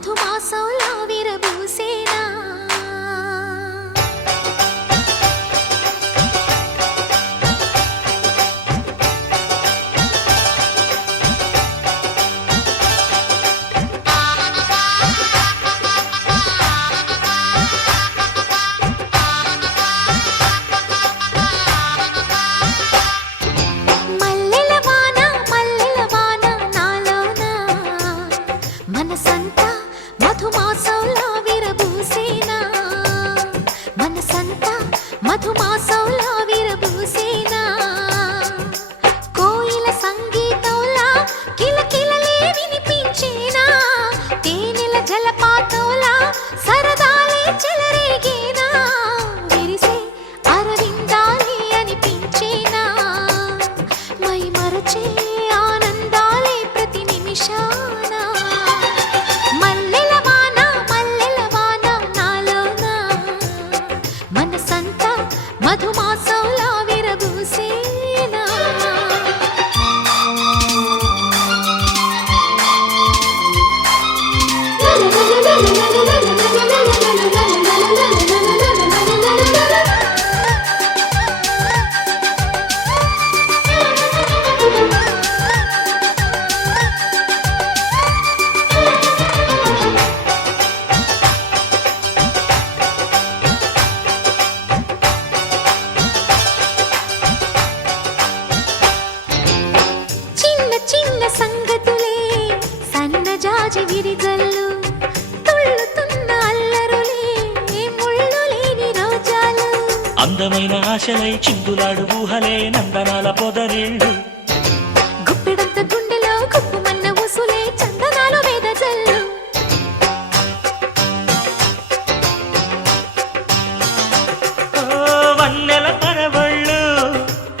మధుమాసంలా విరబూసేనా మధుమాసంలా విరబూసేనా కోయిల సంగీతంలా కిలకిలలే వినిపించేనా తేనెల జలపాతంలా సరదాలే చెలరేగేనా విరిసే అరవిందాలే అనిపించేనా మై మరచే ఆనందాలే ప్రతి నిమిషాన మల్లెల వాన నాలోన మనసంతా మధుమాసంలా విరబూసేనా సంగతులే సన్నజాజి విరిజల్లు తుళ్ళుతున్న అల్లరులే ముళ్ళు లేని రోజాలు అందమైన ఆశలై చిందులాడు ఊహలే నందనాల పొదరిళ్ళు గుప్పెడంత గుండెలో గుప్పుమన్న ఉసులే చందనాలు వేదజల్లు వన్నెల పరవళ్ళు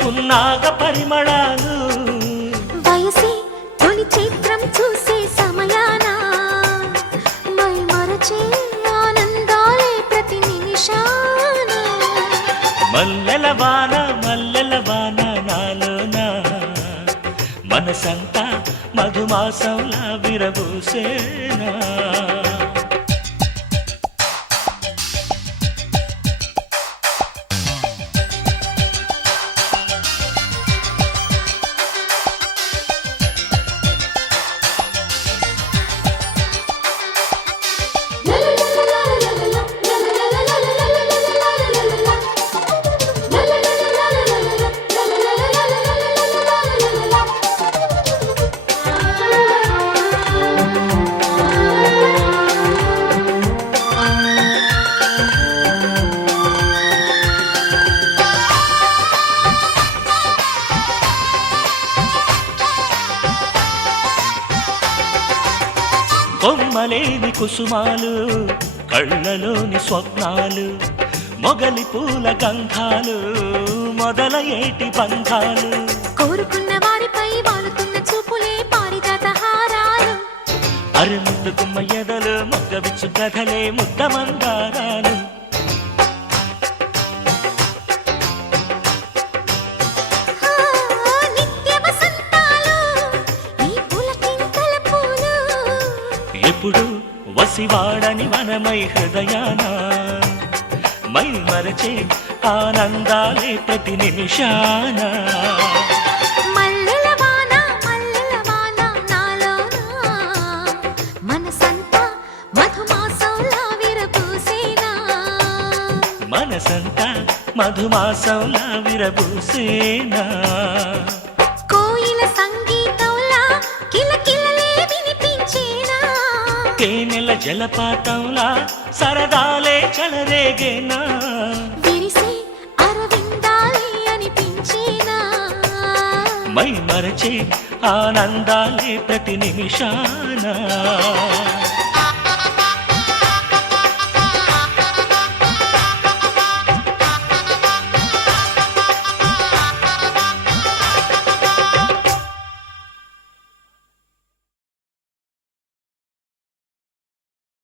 పున్నాగ పరిమళాలు వయసి తొలి చిత్రం చూసే సమయాన మై మరచే ఆనందాలే ప్రతి నిమిషాన మల్లెల వాన నాలోన మనసంతా మధుమాసంలా విరబూసేనా కొమ్మలేని కుసుమాలు కళ్ళలోని స్వప్నాలు మొగలి పూల గంధాలు మొదలయేటి బంధాలు కోరుకున్న వారిపై వాలుతున్న చూపులే పారిజాత హారాలు అరుముద్దు గుమ్మ ఎదలు మొగ్గవిచ్చు కథలే ముద్ద మందారాలు ఎప్పుడు వసివాడని మనమై హృదయాన మై మరచే ఆనందాలే ప్రతి నిమిషాన మల్లెల వాన నాలోన మనసంతా మధుమాసంలా విరబూసేనా మనసంతా మధుమాసంలా విరబూసేనా కోయిల సంగీతంలా కిలకిలలే వినిపించేనా తేనెల జలపాతంలా సరదాలే చెలరేగేనా విరిసే అరవిందాలే అనిపించేనా మై మరచే ఆనందాలే ప్రతి నిమిషాన